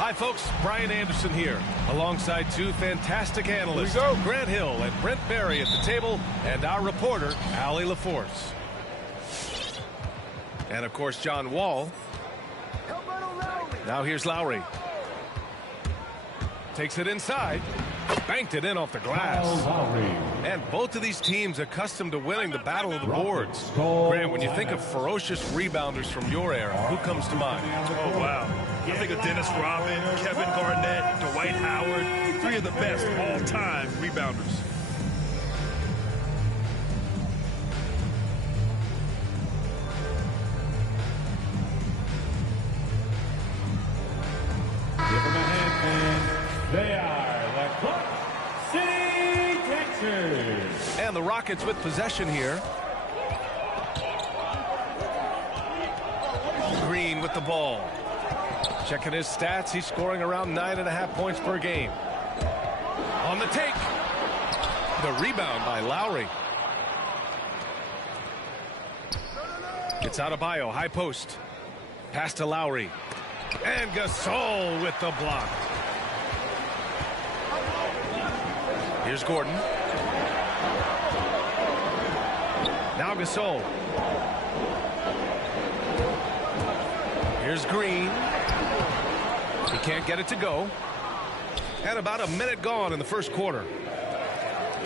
Hi, folks. Brian Anderson here, alongside two fantastic analysts, Grant Hill and Brent Barry at the table, and our reporter, Allie LaForce. And, of course, John Wall. Now here's Lowry. Takes it inside. Banked it in off the glass. And both of these teams accustomed to winning the battle of the boards. Grant, when you think of ferocious rebounders from your era, who comes to mind? Oh, wow. I think of Dennis Rodman, Kevin Garnett, Dwight Howard, three of the best all-time rebounders. Give them a hand, they are the Clark City Texans. And the Rockets with possession here. Green with the ball. Checking his stats, he's scoring around 9.5 points per game. On the take. The rebound by Lowry. It's Adebayo, high post. Pass to Lowry. And Gasol with the block. Here's Gordon. Now Gasol. Here's Green. He can't get it to go. And about a minute gone in the first quarter.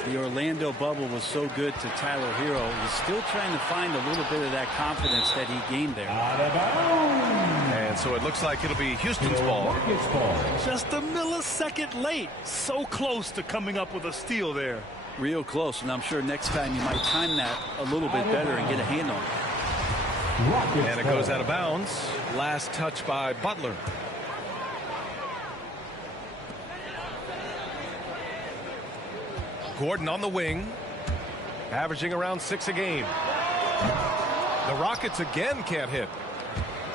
The Orlando bubble was so good to Tyler Hero. He's still trying to find a little bit of that confidence that he gained there. And so it looks like it'll be Houston's ball. Just a millisecond late. So close to coming up with a steal there. Real close, and I'm sure next time you might time that a little bit better and get a hand on it. And it goes out of bounds. Last touch by Butler. Gordon on the wing, averaging around 6 a game. The Rockets again can't hit.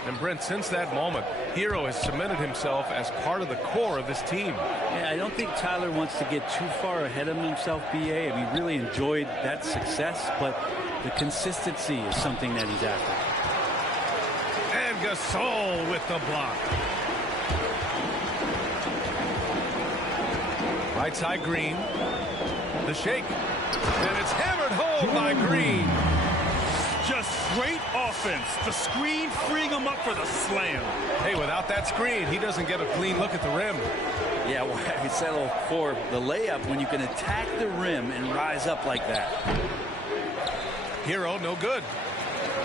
And Brent, since that moment, Hero has cemented himself as part of the core of this team. Yeah, I don't think Tyler wants to get too far ahead of himself, B.A. I mean, he really enjoyed that success, but the consistency is something that he's after. And Gasol with the block. Right side Green. The shake. And it's hammered home by Green. Just great offense. The screen freeing him up for the slam. Hey, without that screen, he doesn't get a clean look at the rim. Yeah, well, I settle for the layup when you can attack the rim and rise up like that. Hero, no good.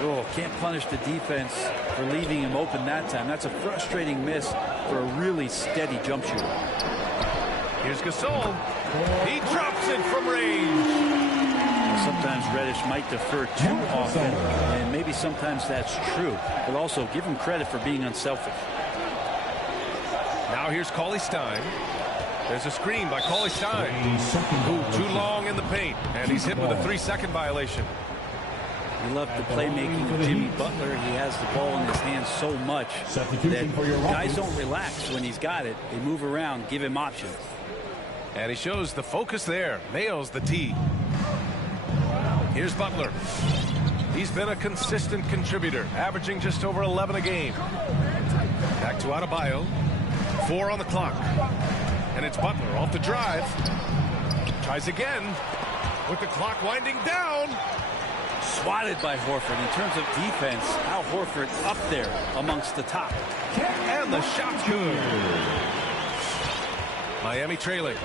Oh, can't punish the defense for leaving him open that time. That's a frustrating miss for a really steady jump shooter. Here's Gasol. He drops it from range. Sometimes Reddish might defer too often, and maybe sometimes that's true. But also give him credit for being unselfish. Now here's Cauley Stein. There's a screen by Cauley Stein. Too long in the paint, and he's hit with a 3-second violation. We love the playmaking of Jimmy Butler. He has the ball in his hands so much that guys don't relax when he's got it. They move around, give him options. And he shows the focus there. Nails the tee. Here's Butler. He's been a consistent contributor, averaging just over 11 a game. Back to Adebayo. 4 on the clock. And it's Butler off the drive. Tries again with the clock winding down. Swatted by Horford. In terms of defense, Al Horford up there amongst the top. And the shot's good. Miami trailing.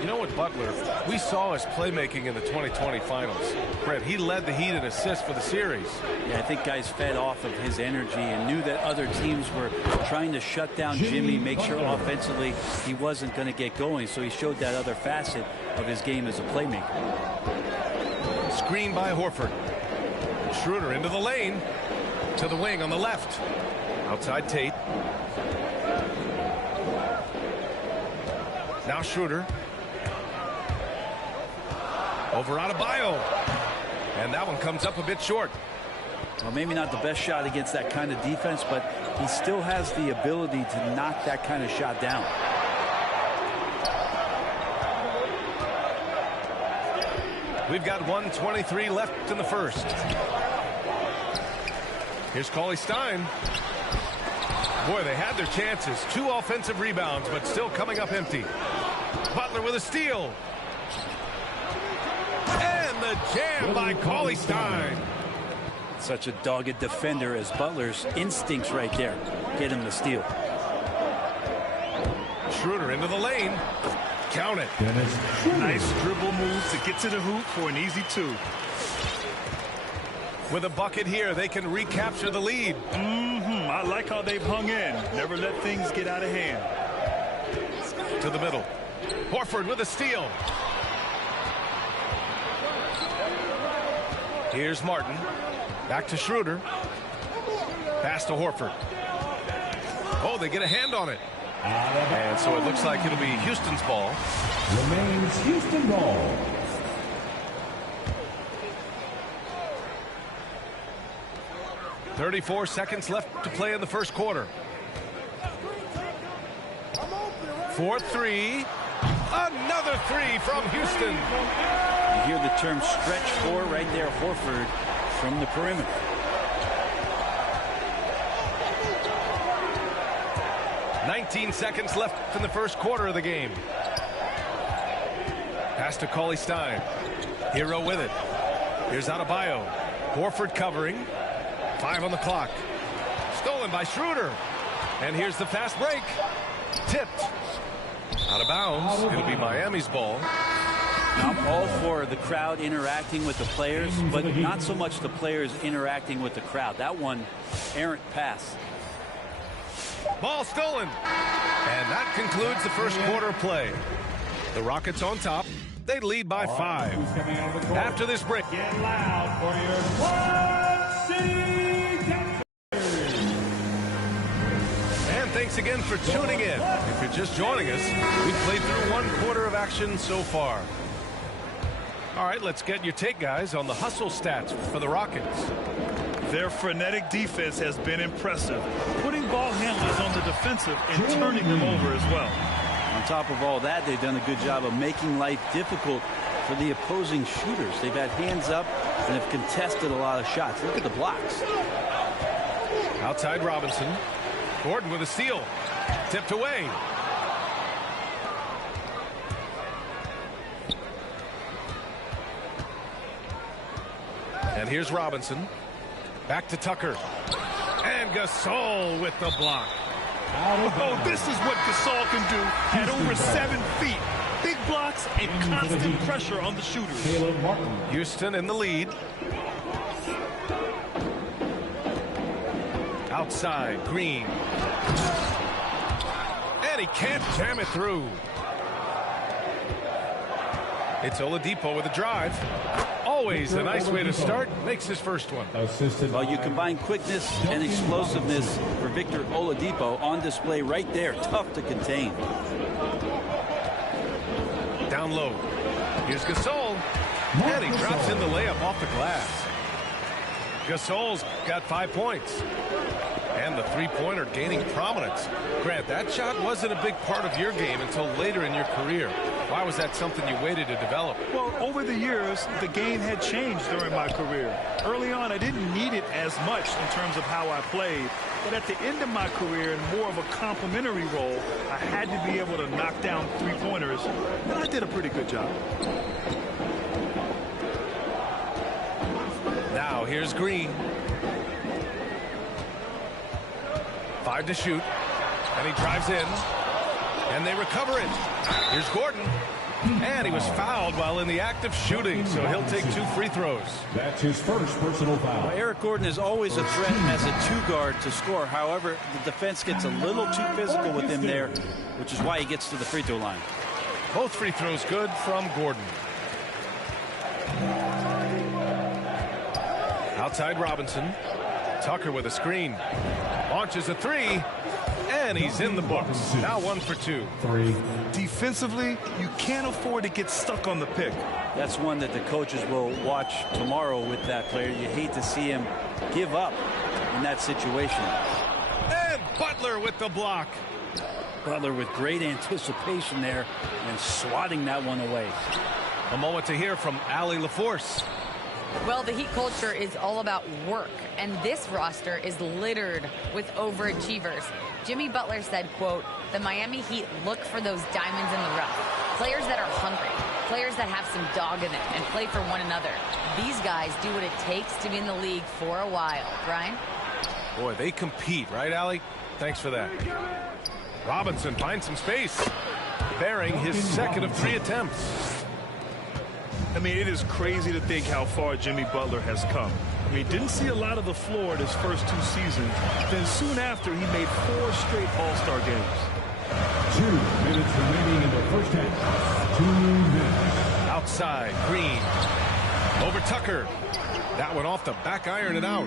You know what, Butler, we saw his playmaking in the 2020 finals. Brett, he led the Heat in assists for the series. Yeah, I think guys fed off of his energy and knew that other teams were trying to shut down Jimmy, make sure offensively he wasn't going to get going. So he showed that other facet of his game as a playmaker. Screen by Horford. Schroeder into the lane. To the wing on the left. Outside Tate. Now Schroeder. Over Adebayo. And that one comes up a bit short. Well, maybe not the best shot against that kind of defense, but he still has the ability to knock that kind of shot down. We've got 1:23 left in the first. Here's Cauley Stein. Boy, they had their chances. 2 offensive rebounds, but still coming up empty. Butler with a steal. And the jam by Cauley Stein. Such a dogged defender as Butler's instincts right there get him the steal. Schroeder into the lane. Count it. Nice dribble move to get to the hoop for an easy 2. With a bucket here, they can recapture the lead. I like how they've hung in. Never let things get out of hand. To the middle. Horford with a steal. Here's Martin. Back to Schroeder. Pass to Horford. Oh, they get a hand on it. And so it looks like it'll be Houston's ball. Remains Houston ball. .34 seconds left to play in the first quarter. 4-3. Another 3 from Houston. You hear the term stretch 4 right there, Horford from the perimeter. .19 seconds left in the first quarter of the game. Pass to Cauley Stein. Hero with it. Here's Adebayo. Horford covering. 5 on the clock. Stolen by Schroeder. And here's the fast break. Tipped. Out of bounds. It'll be Miami's ball. I'm all for the crowd interacting with the players, but not so much the players interacting with the crowd. That one, errant pass. Ball stolen. And that concludes the first quarter of play. The Rockets on top. They lead by 5. After this break. Get loud for your Quad City Captors. And thanks again for tuning in. If you're just joining us, we've played through 1 quarter of action so far. All right, let's get your take, guys, on the hustle stats for the Rockets. Their frenetic defense has been impressive, putting ball handlers on the defensive and turning them over as well. On top of all that, they've done a good job of making life difficult for the opposing shooters. They've had hands up and have contested a lot of shots. Look at the blocks. Outside Robinson. Gordon with a steal. Tipped away. And here's Robinson. Back to Tucker. And Gasol with the block. Oh, this is what Gasol can do at over 7 feet. Big blocks and constant pressure on the shooters. Caleb Martin. Houston in the lead. Outside, Green. And he can't jam it through. It's Oladipo with a drive. Always a nice way to start. Makes his first one. Well, you combine quickness and explosiveness for Victor Oladipo on display right there. Tough to contain. Down low. Here's Gasol. And he drops in the layup off the glass. Gasol's got 5 points. And the three-pointer gaining prominence. Grant, that shot wasn't a big part of your game until later in your career. Why was that something you waited to develop? Well, over the years, the game had changed during my career. Early on, I didn't need it as much in terms of how I played. But at the end of my career, in more of a complementary role, I had to be able to knock down three-pointers. And I did a pretty good job. Now here's Green. 5 to shoot. And he drives in. And they recover it. Here's Gordon. And he was fouled while in the act of shooting, so he'll take 2 free throws. That's his first personal foul. Well, Eric Gordon is always a threat as a two-guard to score. However, the defense gets a little too physical with him there, which is why he gets to the free throw line. Both free throws good from Gordon. Outside Robinson. Tucker with a screen. Launches a 3. And he's in the books. Now 1 for 2. 3. Defensively, you can't afford to get stuck on the pick. That's one that the coaches will watch tomorrow with that player. You hate to see him give up in that situation. And Butler with the block. Butler with great anticipation there and swatting that one away. A moment to hear from Allie LaForce. Well, the Heat culture is all about work, and this roster is littered with overachievers. Jimmy Butler said, quote, "The Miami Heat look for those diamonds in the rough. Players that are hungry, players that have some dog in them and play for one another. These guys do what it takes to be in the league for a while." Brian? Boy, they compete, right, Allie? Thanks for that. Robinson finds some space, bearing his second of 3 attempts. I mean, it is crazy to think how far Jimmy Butler has come. I mean, didn't see a lot of the floor in his first 2 seasons. Then soon after, he made 4 straight All-Star games. 2 minutes remaining in the first half. 2 minutes. Outside, Green. Over Tucker. That one off the back iron and out.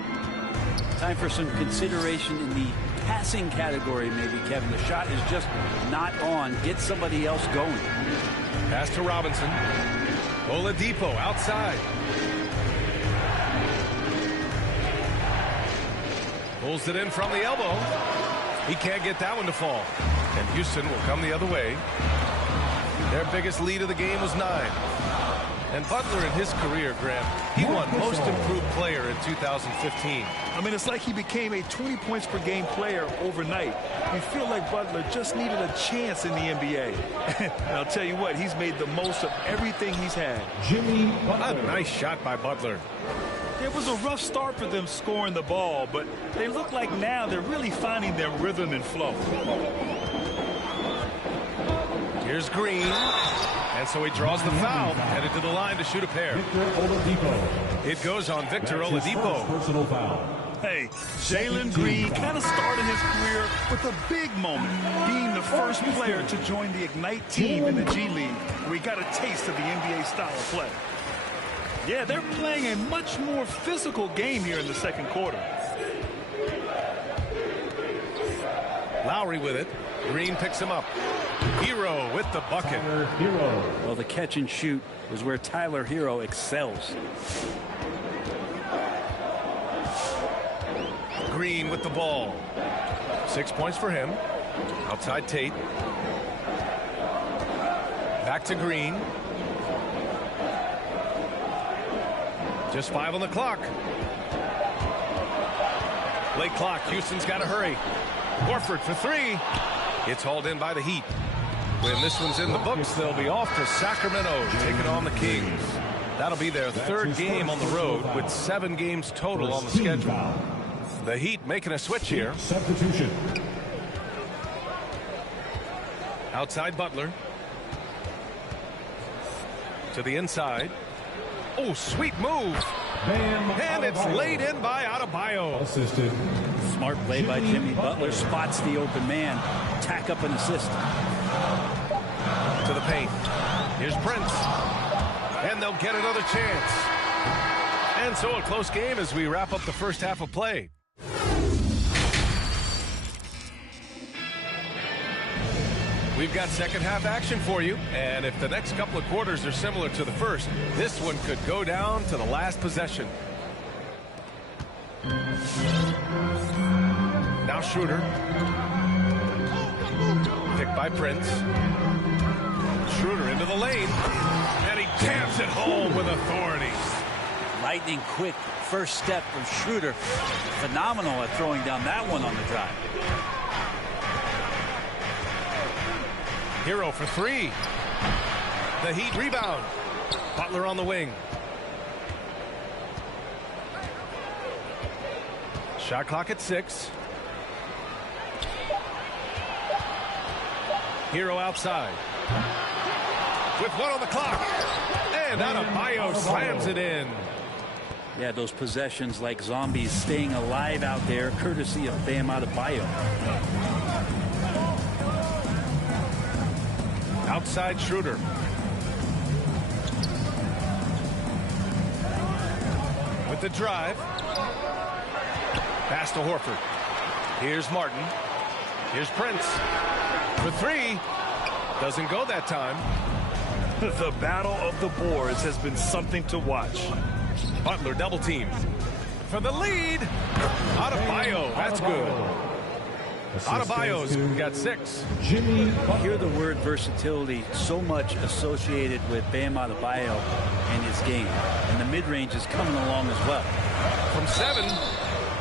Time for some consideration in the passing category, maybe, Kevin. The shot is just not on. Get somebody else going. Pass to Robinson. Oladipo outside. Pulls it in from the elbow. He can't get that one to fall. And Houston will come the other way. Their biggest lead of the game was 9. And Butler in his career, Grant, he won Most Improved Player in 2015. I mean, it's like he became a 20 points per game player overnight. You feel like Butler just needed a chance in the NBA. And I'll tell you what, he's made the most of everything he's had. Jimmy Butler. A nice shot by Butler. It was a rough start for them scoring the ball, but they look like now they're really finding their rhythm and flow. Here's Green. And so he draws the foul, headed to the line to shoot a pair. Victor Oladipo. It goes on Victor That's his first Oladipo. personal foul. Hey, Jalen Green kind of started his career with a big moment, being the first player to join the Ignite team in the G League, where he got a taste of the NBA style of play. Yeah, they're playing a much more physical game here in the second quarter. Lowry with it. Green picks him up. Hero with the bucket. Hero. Well, the catch and shoot is where Tyler Hero excels. Green with the ball. 6 points for him. Outside Tate. Back to Green. Just 5 on the clock. Late clock. Houston's got to hurry. Horford for 3. It's hauled in by the Heat. When this one's in the books, they'll be off to Sacramento, taking on the Kings. That'll be their 3rd game on the road with 7 games total on the schedule. The Heat making a switch here. Substitution. Outside Butler. To the inside. Oh, sweet move. And it's laid in by Adebayo. Assisted. Smart play by Jimmy Butler. Spots the open man. Tack up an assist. To the paint. Here's Prince. And they'll get another chance. And so a close game as we wrap up the first half of play. We've got second half action for you, and if the next couple of quarters are similar to the first, this one could go down to the last possession. Now Schroeder. Picked by Prince. Schroeder into the lane, and he taps it home with authority. Lightning quick first step from Schroeder. Phenomenal at throwing down that one on the drive. Hero for three. The Heat rebound. Butler on the wing. Shot clock at 6. Hero outside. With 1 on the clock. And Adebayo slams it in. Yeah, those possessions like zombies staying alive out there, courtesy of Bam Adebayo. Outside Schroeder. With the drive. Pass to Horford. Here's Martin. Here's Prince. For 3. Doesn't go that time. The battle of the boards has been something to watch. Butler double team. For the lead. Adebayo. That's good. Adebayo's got 6. Jimmy You Butler. hear the word versatility so much associated with Bam Adebayo and his game. And the mid-range is coming along as well. From 7.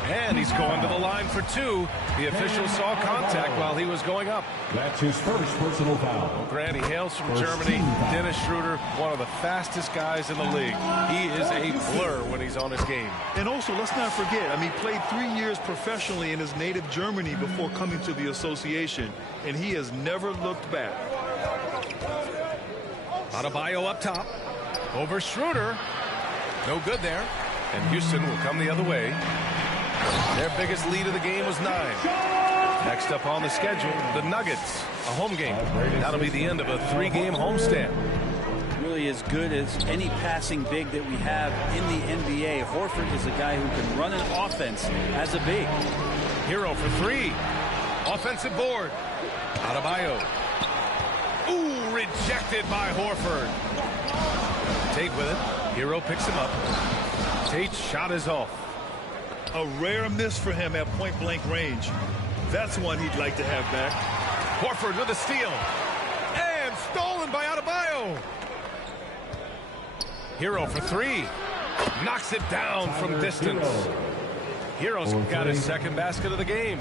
And he's going to the line for 2. The official saw contact while he was going up. That's his first personal foul. Grant, he hails from First Germany. team foul. Dennis Schroeder, one of the fastest guys in the league. He is a blur when he's on his game. And also, let's not forget, he played 3 years professionally in his native Germany before coming to the association, and he has never looked back. Adebayo up top. Over Schroeder. No good there. And Houston will come the other way. Their biggest lead of the game was 9. Next up on the schedule, the Nuggets. A home game. That'll be the end of a 3-game homestand. Really as good as any passing big that we have in the NBA. Horford is a guy who can run an offense as a big. Hero for 3. Offensive board. Adebayo. Ooh, rejected by Horford. Tate with it. Hero picks him up. Tate's shot is off. A rare miss for him at point-blank range. That's one he'd like to have back. Horford with a steal. And stolen by Adebayo. Hero for 3. Knocks it down from distance. Hero's got his second basket of the game.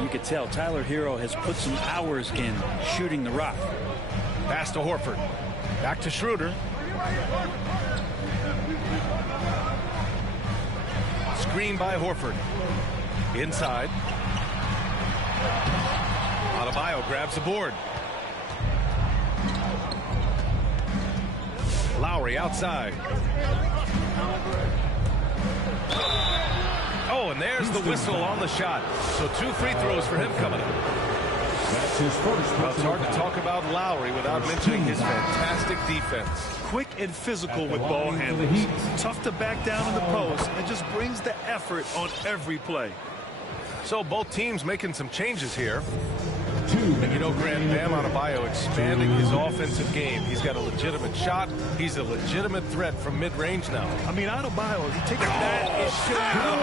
You could tell Tyler Hero has put some hours in shooting the rock. Pass to Horford. Back to Schroeder. Screen by Horford. Inside. Adebayo grabs the board. Lowry outside. Oh, and there's the whistle on the shot. So 2 free throws for him coming up. That's his first Well, it's personal hard to foul. talk about Lowry without mentioning his fantastic defense. Quick and physical with ball line for the handling. Heat. Tough to back down in the post and just brings the effort on every play. So both teams making some changes here. 2 And you know, Grant, Bam Adebayo expanding his offensive game. He's got a legitimate shot. He's a legitimate threat from mid-range now. Adebayo, he takes That is wow.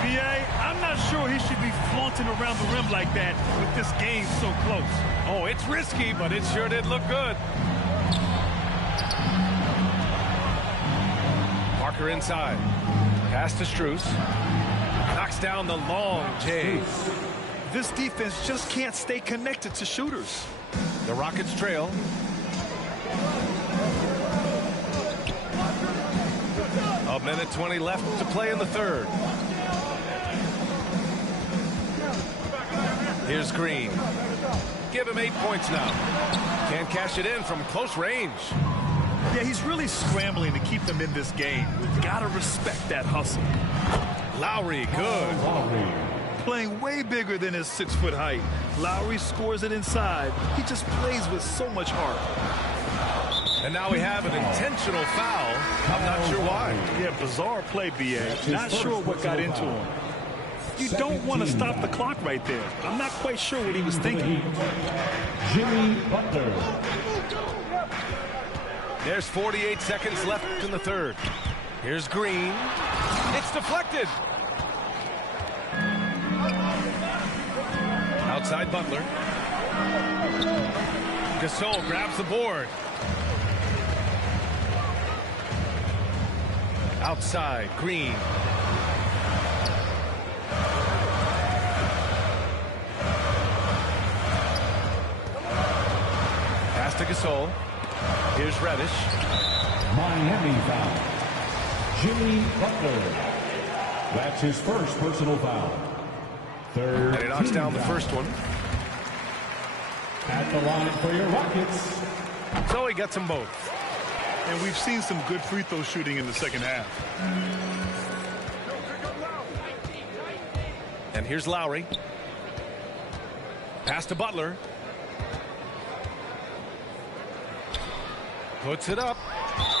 BA, I'm not sure he should be flaunting around the rim like that with this game so close. Oh, it's risky, but it sure did look good. Parker inside. Pass to Strus. Knocks down the long J. This defense just can't stay connected to shooters. The Rockets trail. A minute 20 left to play in the third. Here's Green. give him 8 points now. Can't cash it in from close range. Yeah, he's really scrambling to keep them in this game. We've got to respect that hustle. Lowry, good. Playing way bigger than his 6-foot height. Lowry scores it inside. He just plays with so much heart. And now we have an intentional foul. I'm not sure why. Yeah, bizarre play, B.A. Not sure what got into him. You don't want to stop the clock right there. I'm not quite sure what he was thinking. Jimmy Butler. There's 48 seconds left in the third. Here's Green. It's deflected. Outside Butler. Gasol grabs the board. Outside, Green. Pass to Gasol. Here's Reddish. Miami foul. Jimmy Butler. That's his first personal foul. Third. And he knocks down the first one. At the line for your Rockets. So he gets them both. And we've seen some good free throw shooting in the second half. And here's Lowry. Pass to Butler. Puts it up.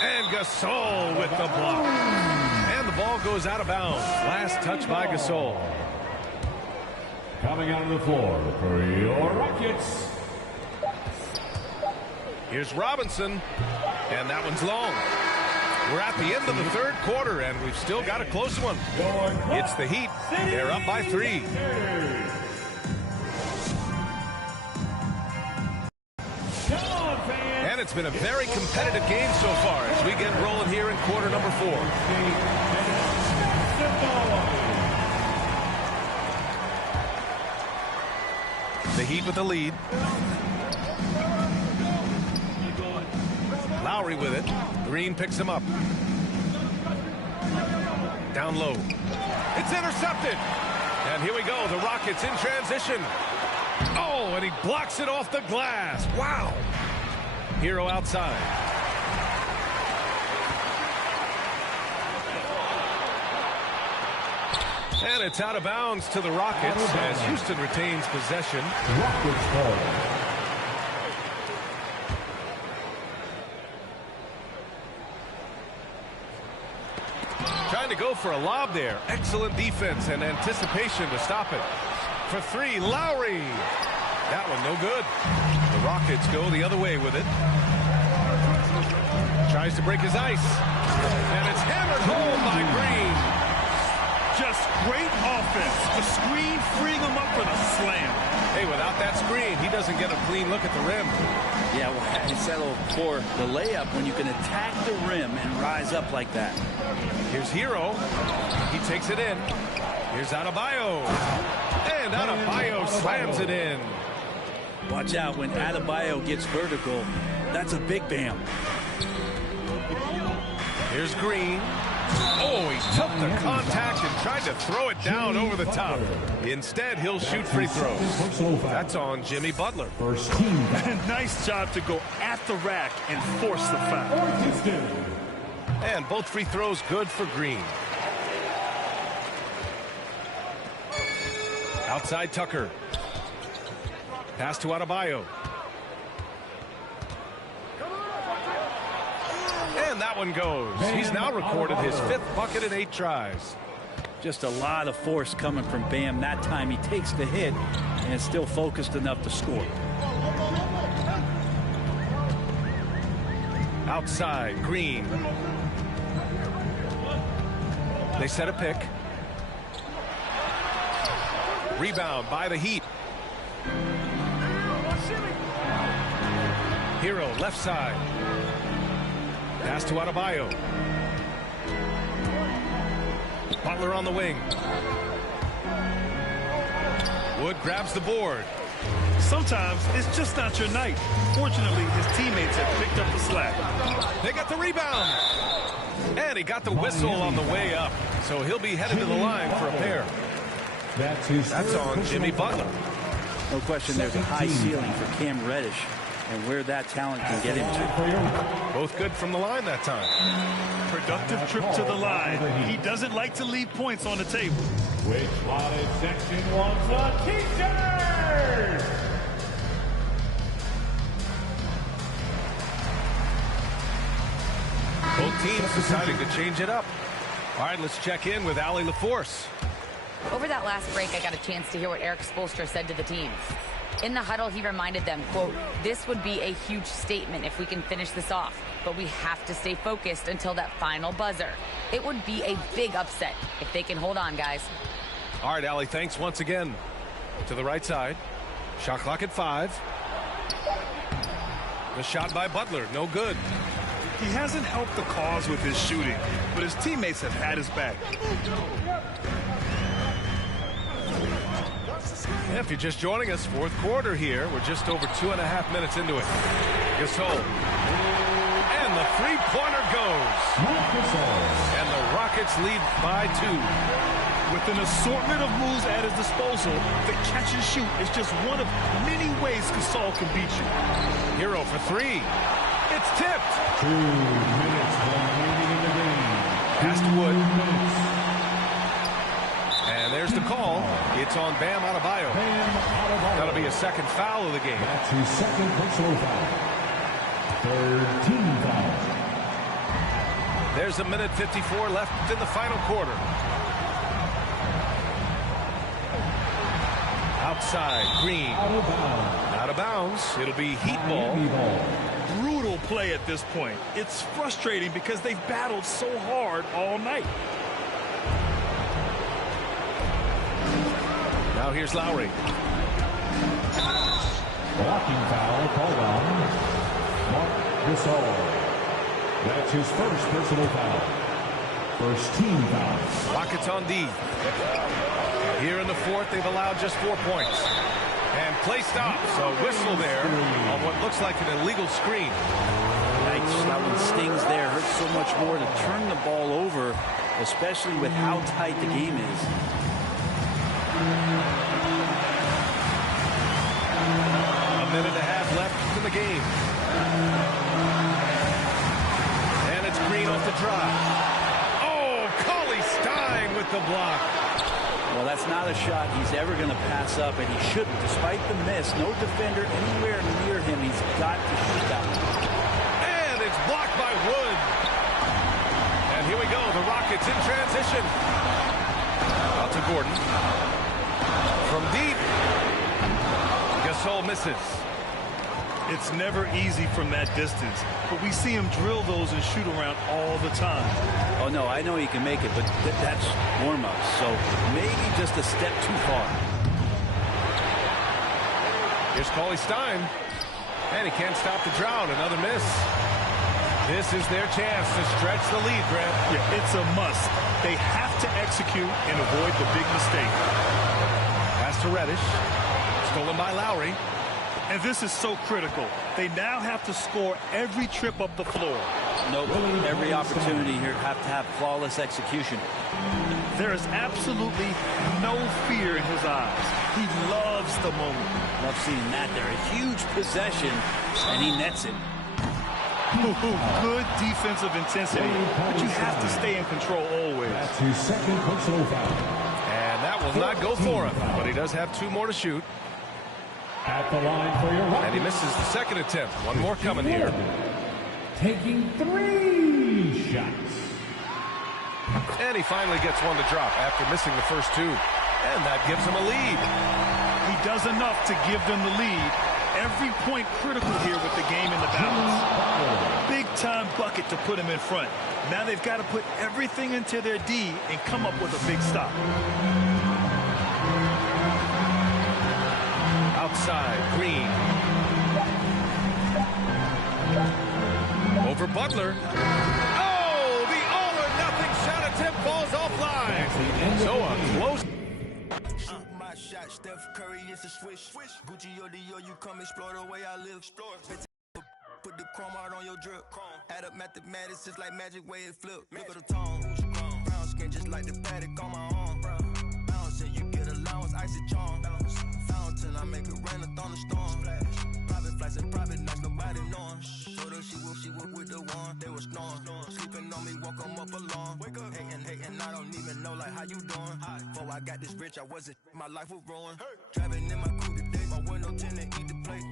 And Gasol with the block. And the ball goes out of bounds. Last touch by Gasol. Coming out of the floor for your Rockets. Here's Robinson. And that one's long. We're at the end of the third quarter, and we've still got a close one. It's the Heat. They're up by 3. And it's been a very competitive game so far as we get rolling here in quarter number 4. The Heat with the lead. Lowry with it. Green picks him up. Down low. It's intercepted. And here we go. The Rockets in transition. Oh, and he blocks it off the glass. Wow. Hero outside. And it's out of bounds to the Rockets as Houston retains possession. Rockets ball. Trying to go for a lob there. Excellent defense and anticipation to stop it. For 3, Lowry. That one no good. The Rockets go the other way with it. Tries to break his ice. And it's hammered home by Green. Just great offense. The screen freeing him up for the slam. Hey, without that screen, he doesn't get a clean look at the rim. Yeah, well, he settled for the layup when you can attack the rim and rise up like that. Here's Hero. He takes it in. Here's Adebayo. And Adebayo slams it in. Watch out when Adebayo gets vertical. That's a big bam. Here's Green. Oh, he took the contact and tried to throw it down over the top. Instead, he'll shoot free throws. That's on Jimmy Butler. First team. Nice job to go at the rack and force the foul. And both free throws good for Green. Outside Tucker. Pass to Adebayo. And that one goes. He's now recorded his 5th bucket in 8 tries. Just a lot of force coming from Bam. That time he takes the hit and is still focused enough to score. Outside, Green. They set a pick. Rebound by the Heat. Hero left side. Pass to Adebayo. Butler on the wing. Wood grabs the board. Sometimes it's just not your night. Fortunately, his teammates have picked up the slack. They got the rebound. And he got the whistle on the way up. So he'll be headed to the line for a pair. That's on Jimmy Butler. No question there's a high ceiling for Cam Reddish and where that talent can get him to. Both good from the line that time. Productive trip to the line. He doesn't like to leave points on the table. Which Wattage section wants a t-shirt? Both teams deciding to change it up. All right, let's check in with Allie LaForce. Over that last break, I got a chance to hear what Eric Spoelstra said to the team. In the huddle, he reminded them, quote, "This would be a huge statement if we can finish this off, but we have to stay focused until that final buzzer. It would be a big upset if they can hold on, guys." All right, Allie, thanks once again. To the right side. Shot clock at 5. The shot by Butler, no good. He hasn't helped the cause with his shooting, but his teammates have had his back. If you're just joining us, fourth quarter here. We're just over 2.5 minutes into it. Gasol. And the three-pointer goes. And the Rockets lead by 2. With an assortment of moves at his disposal, the catch and shoot is just one of many ways Gasol can beat you. Hero for 3. It's tipped. 2 minutes remaining in the game. Pass to Wood. 2 minutes. And there's the call. It's on Bam Adebayo. That'll be a second foul of the game. That's his second personal foul. Third team foul. There's a minute 54 left in the final quarter. Outside, Green. Out of bounds. Out of bounds. It'll be Heat ball. Miami ball. Brutal play at this point. It's frustrating because they've battled so hard all night. Now here's Lowry. Blocking foul called on Marc Gasol. That's his first personal foul. First team foul. Rockets on D. Here in the fourth, they've allowed just 4 points. And play stops. A whistle there on what looks like an illegal screen. Yikes, that one stings there. Hurts so much more to turn the ball over, especially with how tight the game is. A minute and a half left in the game. And it's Green off the drive. Oh, Cauley-Stein with the block. Well, that's not a shot he's ever going to pass up, and he shouldn't. Despite the miss, no defender anywhere near him. He's got to shoot that one. And it's blocked by Wood. And here we go. The Rockets in transition. Out to Gordon. From deep. Gasol misses. It's never easy from that distance, but we see him drill those and shoot around all the time. Oh, no, I know he can make it, but that's warm-up, so maybe just a step too far. Here's Cauley-Stein. And he can't stop the drought. Another miss. This is their chance to stretch the lead, Brent. Yeah, it's a must. They have to execute and avoid the big mistake. Pass to Reddish. Stolen by Lowry. And this is so critical. They now have to score every trip up the floor. Nope. Every opportunity here have to have flawless execution. There is absolutely no fear in his eyes. He loves the moment. Love seeing that there. A huge possession, and he nets it. Good defensive intensity, but you have to stay in control always. That's his second personal foul. And that will not go for him, but he does have 2 more to shoot. At the line for your Rockets. And he misses the second attempt. One more coming here. Taking 3 shots. And he finally gets one to drop after missing the first 2. And that gives him a lead. He does enough to give them the lead. Every point critical here with the game in the balance. Big time bucket to put him in front. Now they've got to put everything into their D and come up with a big stop. Outside, Green. Over Butler. Oh, the all-or-nothing shot attempt falls offline. So a close. My shot, Steph Curry is a swish. Gucci or Dior, you come explore the way I live. Put the chrome out on your drip. Add up mathematics just like magic way it flip. Look at the tone. Brown skin just like the paddock on my arm. Bounce and you get allowance, icy charm. Fountain I make it rain, a thunderstorm. Private flights and private nights, nobody knowing. Told her she would with the one, they was snoring. Sleeping on me, woke them up alone. Hating, I don't even know like how you doing. Before I got this rich, I wasn't, my life was ruined. Driving in my coupe today, my window tinted, eat the plate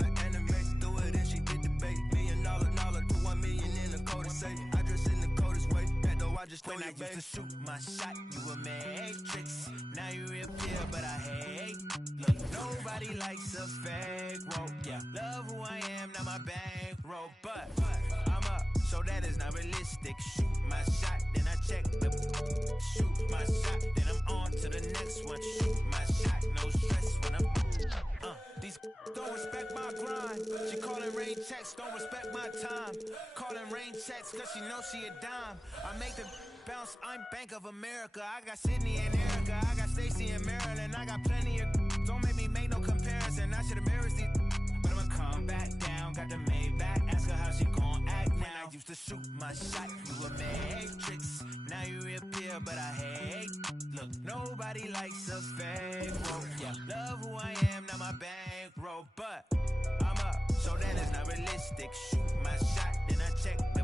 like anime. Do it and she did the bait. $1 million, to 1 million in the code to say. I dress in the coldest way, that though I just know you, babe. Used to shoot my shot, you a matrix. Now you reappear, but I hate. Look, nobody likes a fake rope. Yeah, love who I am, not my bankroll. But I'm up, so that is not realistic. Shoot my shot, then I check the. Shoot my shot, then I'm on to the next one. Shoot my shot, no stress when I'm. These don't respect my grind. She calling rain checks, don't respect my time. Calling rain checks, cause she knows she a dime. I make the bounce, I'm Bank of America. I got Sydney and Erica, I got Stacy and Maryland. I got plenty of. Don't make me make no comparison. I should embarrass these. But I'ma come back down. Got the Maybach. Ask her how she gon' act now. When I used to shoot my shot, you a matrix. Now you reappear, but I hate. Look, nobody likes a fake rope. Yeah, love who I am, not my bankroll. But I'm up, so that is not realistic. Shoot my shot, then I check the